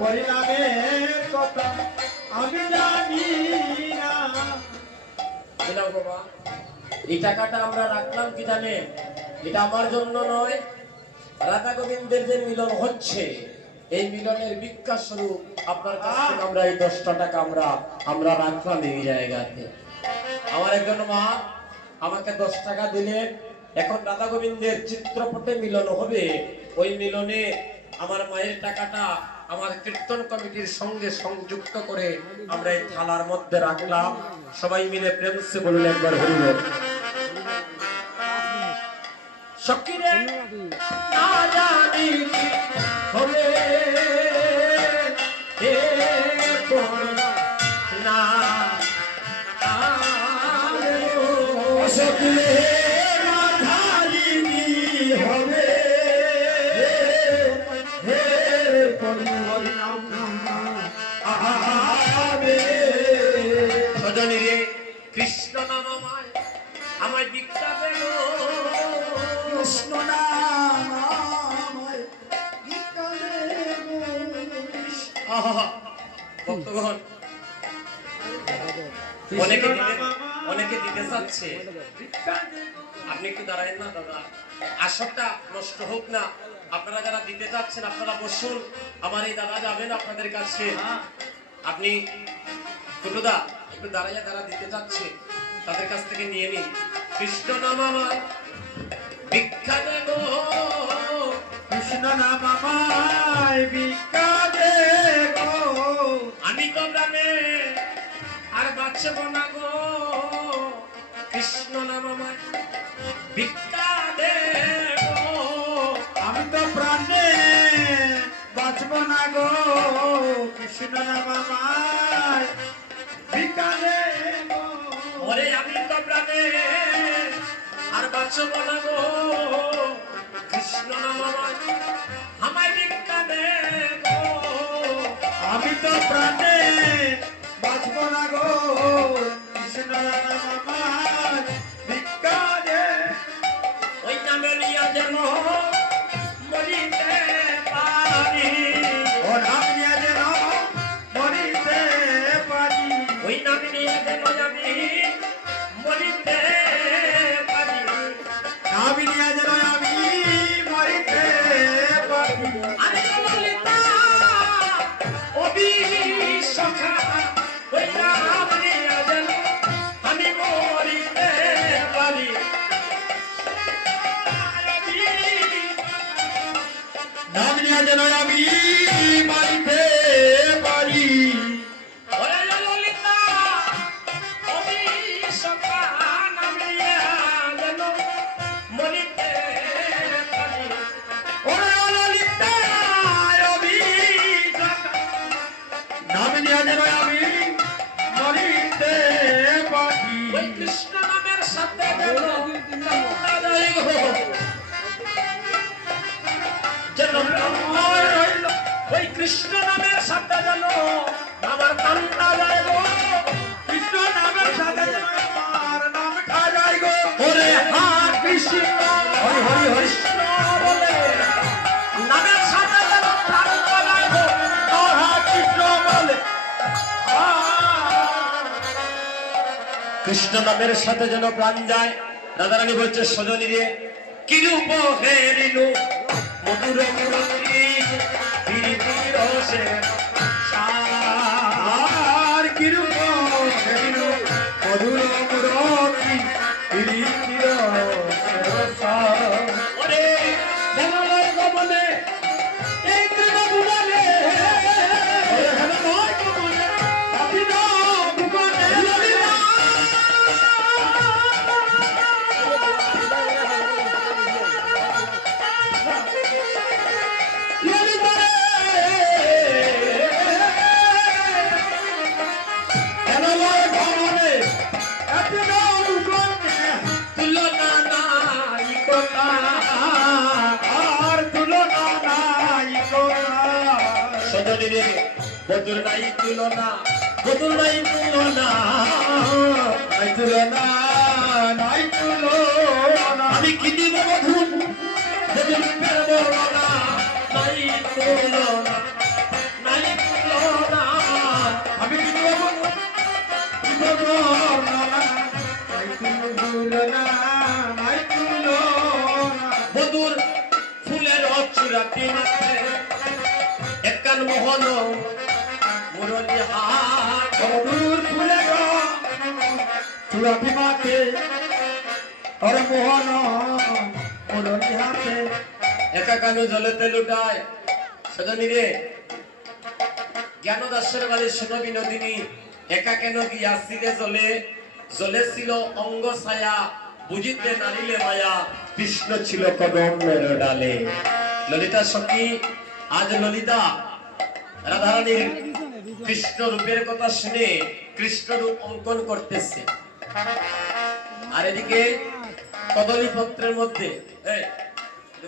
পরিণামের কথা আমি জানি না। বাবা, এই টাকাটা আমরা রাখলাম কি জানেন? এটা আমার জন্য নয়, রাধা গোবিন্দের যে মিলন হচ্ছে এই মিলনের ভিক্ষা স্বরূপ আপনার কাছ থেকে আমরা এই 10টা টাকা আমরা রাখলাম এই জায়গাতে। আমার একজন মা আমাকে 10 টাকা দিলেন। এখন রাধা গোবিন্দের চিত্রপটে মিলন হবে, ওই মিলনে আমার মায়ের টাকাটা আমার কীর্তন কমিটির সঙ্গে সংযুক্ত করে আমরা এই থালার মধ্যে রাখলাম। সবাই মিলে প্রেমসে বলুন একবার হরি বল। সকিরে না জানি কি হবে এ না সকিরে না জানি হবে হে পরিণাম আবে। সজনী রে কৃষ্ণ নাম আমায় ভিক্ষা দেব, কৃষ্ণ নাম আমায় ভিক্ষা দেব। ভক্তগণ অনেকে দিতে চাচ্ছে, আপনি একটু দাঁড়ায়েন না দাদা, আসরটা নষ্ট হোক না। আপনারা যারা দিতে চাচ্ছেন আপনারা বসুন, আমার এই দাদা যাবেন আপনাদের কাছে। আপনি টুটুদা একটু দাঁড়াইয়া যারা দিতে চাচ্ছে তাদের কাছ থেকে নিয়ে নিন। কৃষ্ণ নাম আমার ভিক্ষা দেব, কৃষ্ণ নাম আমায় ভিক্ষা দেব। আমি তো প্রাণে আর বাঁচব না গো, কৃষ্ণ নাম আমায় ভিক্ষা দেব। আমি তো প্রাণে বাঁচব না গো, কৃষ্ণ নাম আমায় ভিক্ষা দেব। ওরে আমি তো প্রাণে আর বাঁচব না গো, কৃষ্ণ নাম আমায় ভিক্ষা দেব। আমি তো প্রাণে বাঁচব না গো, কৃষ্ণ নাম আমায় ভিক্ষা দেব। ওই নামে নিয়া যেন মরিতে পারি, ও নাম নিয়ে যেন মরিতে পারি। ওই নামে নিয়া যেন আমি মরিতে পারি। নাম নিয়ে যেন আমি মরিতে পারি। আমি ললিতা অভিসখা, ওই নাম নিয়া যেন আমি মরিতে পারি। নাম নিয়ে যেন আমি মরিতে পারি। ওরে ললিতা অভিসখা, নাম নিয়া যেন মরিতে পারি। ওরে ললিতা অভিষেক, নাম নিয়ে যেন আমি মরিতে পারি। ওই কৃষ্ণ নামের সাথে যেন যাই গো, যেন আমার রইল। ওই কৃষ্ণ নামের সাথে যেন আমার কান্না যায় গো, কৃষ্ণ নামের সাথে যেন আমার নাম খা যায় গো। ওরে হা কৃষ্ণ হরি হরি হরি। কৃষ্ণ বলে নামের সাথে যেন প্রাণ যায় গো। আহা কৃষ্ণ বলে কৃষ্ণ নামের সাথে যেন প্রাণ যায়। রাধারানী বলছে সজনী রে কিরূপ হেরিনু মধুর মুরতি বিরিতি রসে আর কিরূপ হেরিনু মধুর মুরতি প্রীতির রসা। ওরে দেবালয় গমনে এই ত্রিভুবনে, ওরে হেমনয় গমনে অভিনব ভুবনে ললিতা। ললিতা রে, হেমনয় গমনে অভিনব ভুবনে তুলনা নাই কথা। আর তুলনা নাই কোথা। সজনী রে বদুর নাই তুলনা, বদুর নাই তুলনা, নাই তুলনা নাই তুলনা। আমি কি দিব বধুর বদুর পেরব না, নাই তুলনা নাই গান মোহন মুরলী হাট মধুর ফুলে গো তুলসী মাতে আর মোহন মুরলী হাতে একা কানু জলেতে লুটায় সজনী রে জ্ঞান দাসের বাড়ি শোনো বিনোদিনী একা কেন গিয়াছিলে জলে জলে ছিল অঙ্গ ছায়া বুঝিতে নারিলে মায়া কৃষ্ণ ছিল কদমের ডালে ললিতা সখী আজ ললিতা রাধারানীর কৃষ্ণ রূপের কথা শুনে কৃষ্ণ রূপ অঙ্কন করতেছে আর এদিকে কদলী পত্রের মধ্যে এই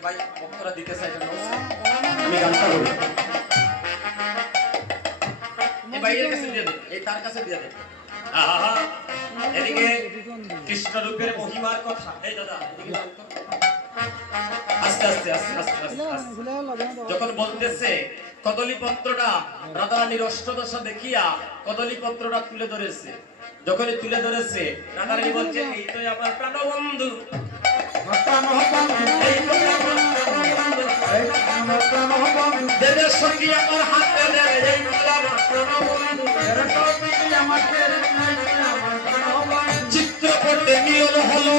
ভাই ভক্তরা দিতে চাই আমি গানটা বলি এই ভাইয়ের কাছে দিয়ে দে এই তার কাছে দিয়ে দে আহা এদিকে কৃষ্ণ রূপের মহিমার কথা এই দাদা এদিকে গান কর। আস্তে আস্তে আস্তে আস্তে আস্তে আস্তে। যখন বলতেছে কদলী পত্রটা রাধারানীর অষ্টদশা দেখিয়া কদলী পত্রটা তুলে ধরেছে যখনই তুলে ধরেছে রাধারানী বলছে এই তো আমার প্রাণবন্ধু দেবের সঙ্গে আমার হাতে দেয় এই আমার প্রাণবন্ধু চিত্রপটে মিলন হলো